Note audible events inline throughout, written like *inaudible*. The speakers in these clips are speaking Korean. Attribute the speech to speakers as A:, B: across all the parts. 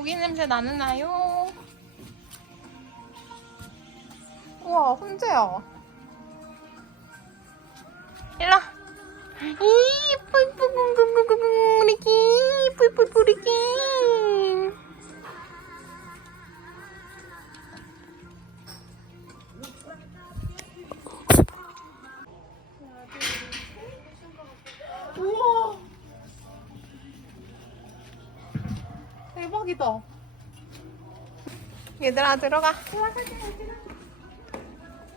A: 고기 냄새 나는 아요. 우와, 훈제야. 일로 와. 이, 뿔뿔뿡뿡뿡뿡, 우리 기, 뿔뿔뿌리기. 우와. 대박이다. 얘들아, 들어가.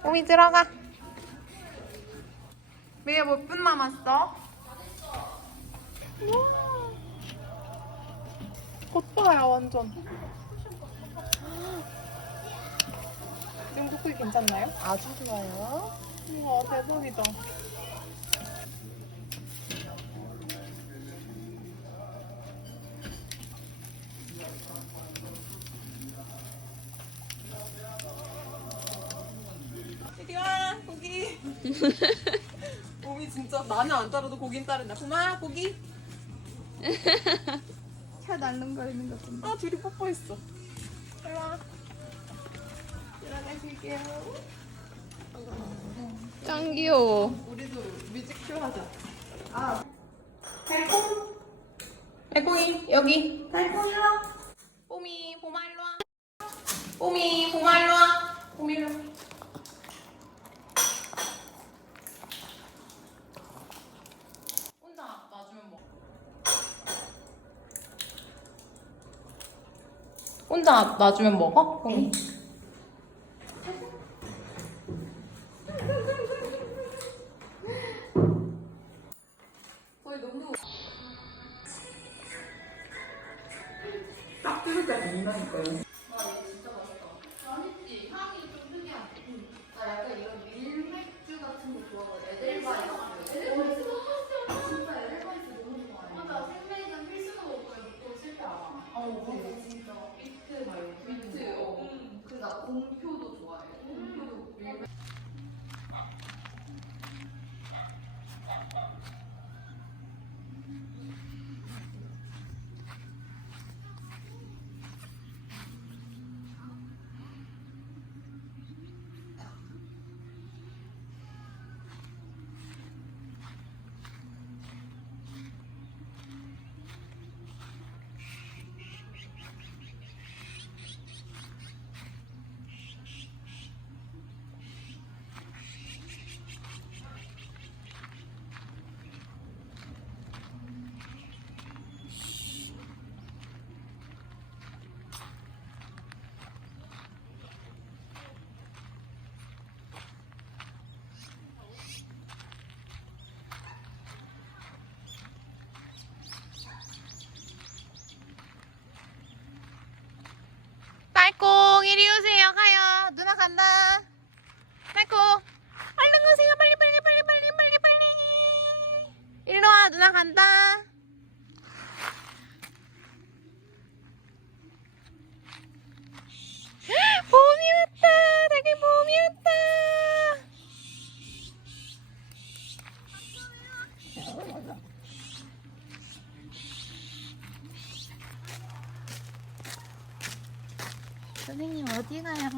A: 오미 들어가. 미야 몇 분 남았어? 우와. 겉봐요 완전. 냉국국이 괜찮나요?
B: 아주 좋아요.
A: 우와 대박이다. 이리 와 *laughs* 고기. 몸이 진짜 나는 안 따라도 고긴 따른다. 고마 고기. *laughs*
B: 차 날름거리는 것 좀.
A: 아 둘이 뽀뽀했어. 이리 와. 일어나실게요.
B: 짱 귀여워.
A: 우리도 뮤직쇼 하자. 아. 달콩. 달콩이 여기. 달콩 일로 와. 뽀미 봄아 일로 와. 뽀미 봄아 일로 와. 뽀미 일로 와. 혼자 놔주면 먹어. 혼자 놔주면 먹어? 응. 딱 찍을 때 먹는다니까요.
C: 그나
A: 딸콩 이리 오세요. 가요. 누나 간다. 딸콩 얼른 오세요. 빨리 빨리 빨리 빨리 빨리 빨리. 일로 와. 누나 간다
B: 선생님 어디 가요?